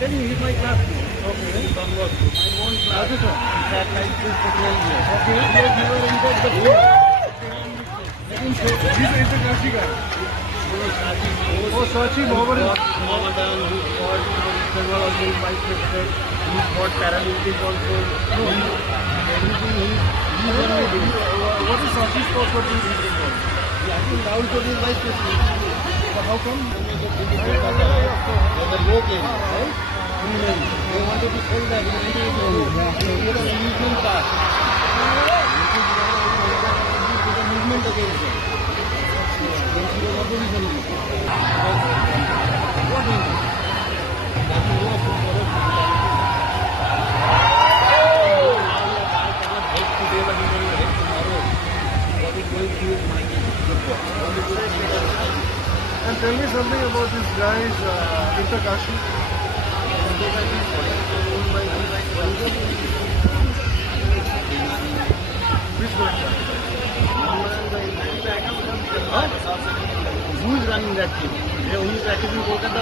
telling you, he's my classmate. Okay. He's on work. My own class. In fact, I just for 12 years. Okay. He has never entered the field. Second stage. He's a Kashi guy. Oh, Sachi Mohammedan. Mohammedan, who fought several of the vice president. He fought Paralympic also. No. Everything he's only doing. What is Sachi's post for this? I think Rahul Gandhi is vice president. But how come? There's a low claim, right? They wanted to sell that in 1980. It was an amusement park. It was a movement against them. Then she was opposition. What is it? That is what for us. I cannot help today, but he will help tomorrow. What is going through his mind is good. And tell me something about this guy's Interkashi. Which one? Who is running that team? Who is active in Kolkata?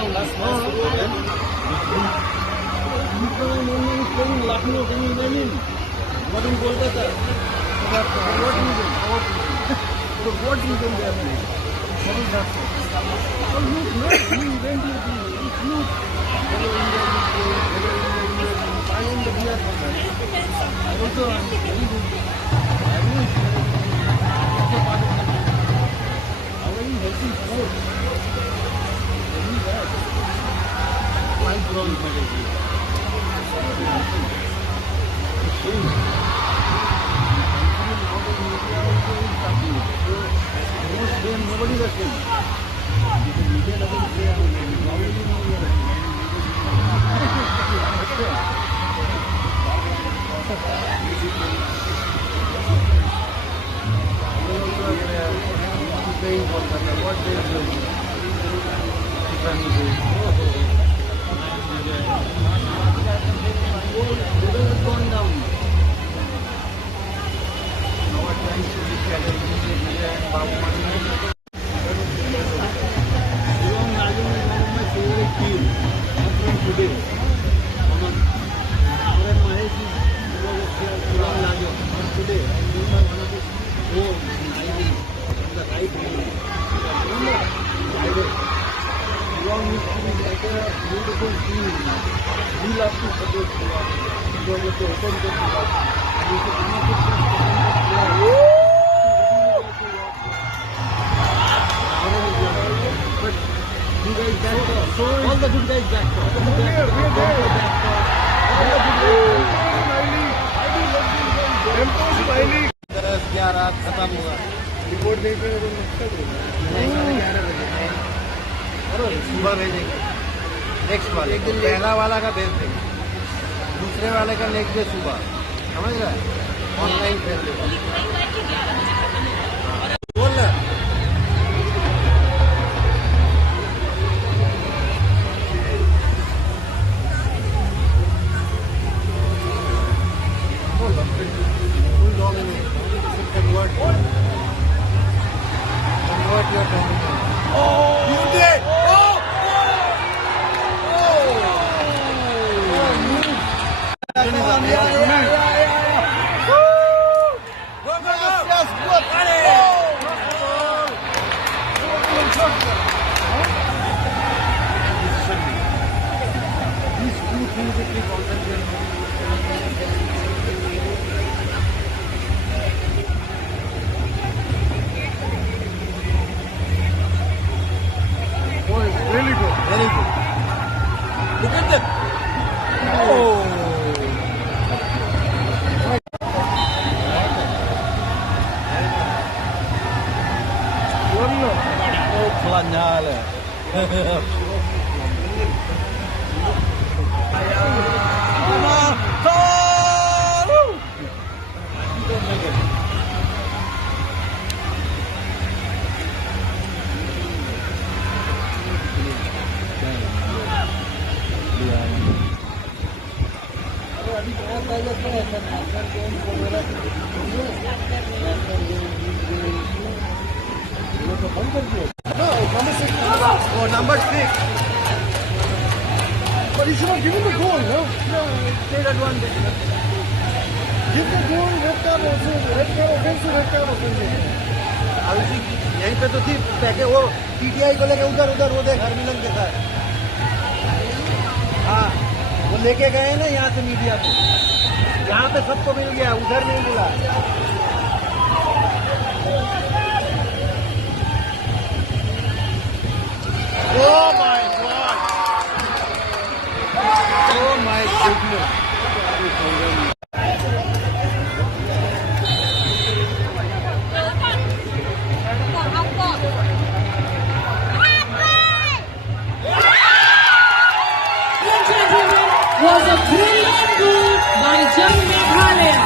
He's playing Lucknow. Can you imagine? Not in Kolkata. What reason? So what reason they are playing? What is that for? Oh, look, no, we went to the look. Hello, India, hello, India. I am the beer from that. Also, I'm very good. I will also part of that. How are you helping sport? Very bad. My problem is my age. Nobody is asking. The media doesn't say probably no we are paying for that. What they are doing? Level has gone down. Now what trying to be gathered today. Mahesh is today. The right hand. Long used to be like a beautiful team. We love to support Shiva. Because of the open to Shiva. We should but you guys back off. So all the good guys back off. All the good guys Smiley. क्या रात खत्म हुआ report देखेंगे तो नहीं 11 बजे और सुबह भेजेंगे नेक्स्ट वाले एक दिन पहला वाला का भेज देंगे दूसरे वाले का नेक्स्ट डे सुबह समझ रहा है ऑनलाइन भेज देंगे बोल ना Convert your dominance. Oh! You did! Oh! These two things that we concentrate on. Really good. Very good. Look at that. Oh. Oh, planyale. Oh, number 6. But you should have given the goal, no? No, take advantage. Give the goal, red card also, red card offensive, red card offensive. अभी यहीं पे तो थी पैके वो TTI को लेके उधर उधर वो देख हरमिलन के साथ। हाँ वो लेके गए ना यहाँ से मीडिया को, यहाँ पे सबको मिल गया, उधर नहीं मिला। Oh my God! Oh my goodness! Was a brilliant goal by Jam Meghalaya.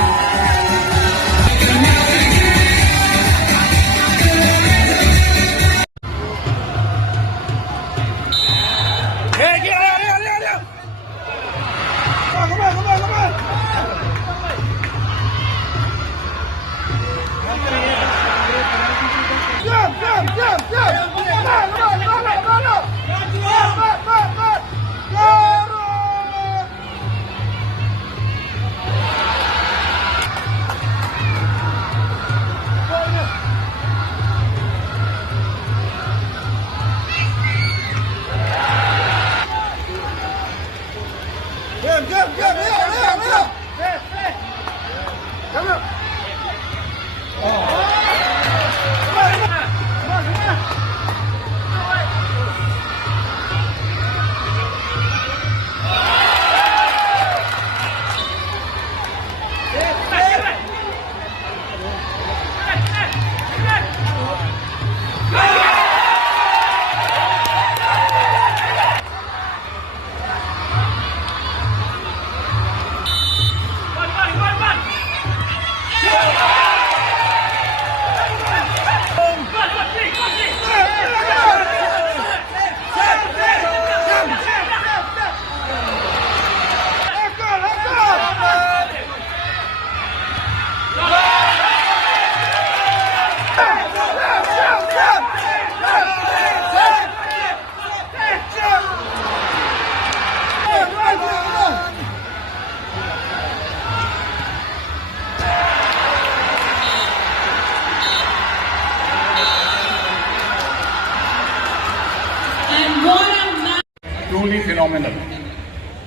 Truly phenomenal.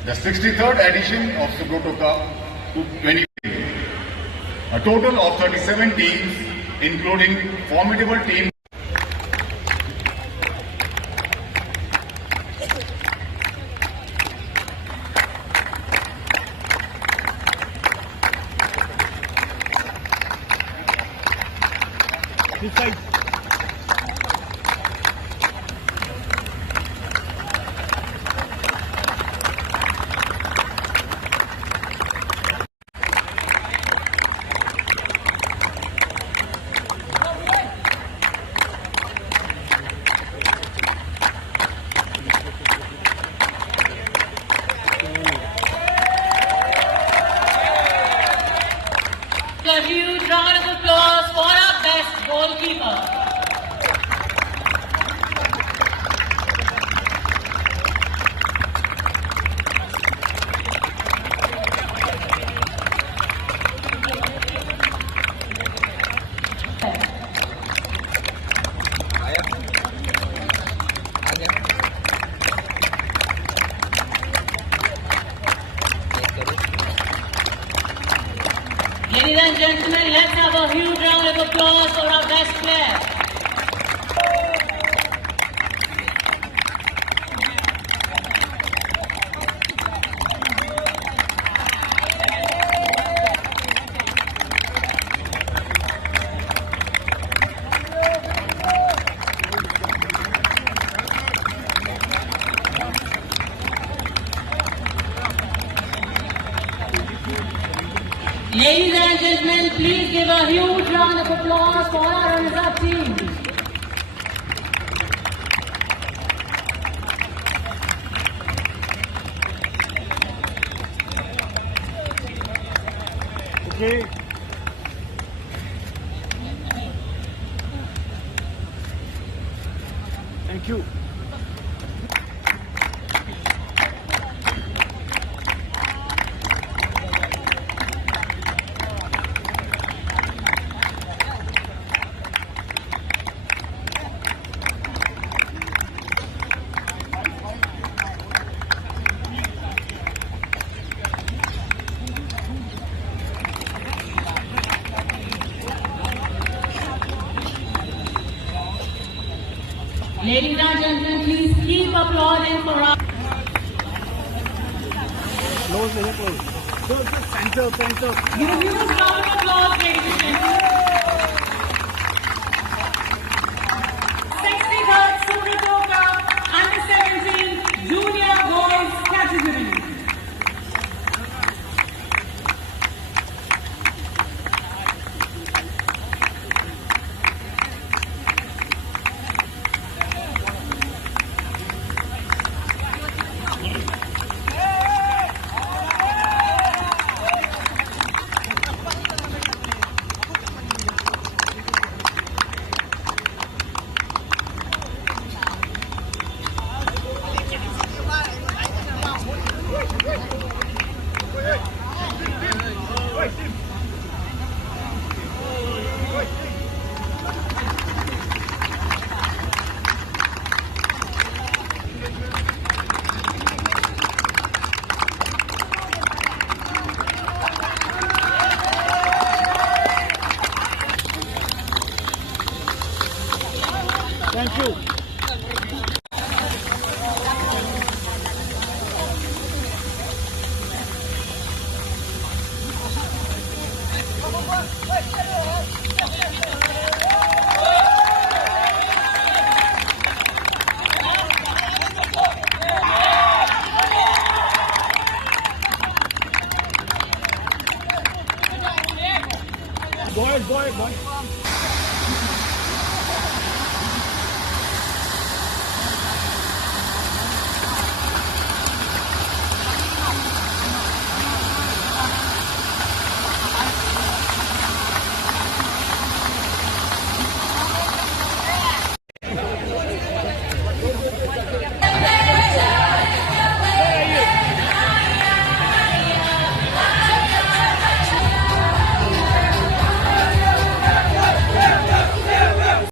The 63rd edition of Subrata Cup 2020. A total of 37 teams, including formidable teams. This side. A huge round of applause for our best goalkeeper. Ladies and gentlemen, let's have a huge round of applause for our best player. Ladies and gentlemen, please give a huge round of applause for our runners-up team. Okay. Thank you. Ladies and gentlemen, please keep applauding for our... Close, close. Center. Give a huge round of applause, ladies and gentlemen. 63rd Super Goka Under 17 Junior Boys category. Thank you. Go ahead.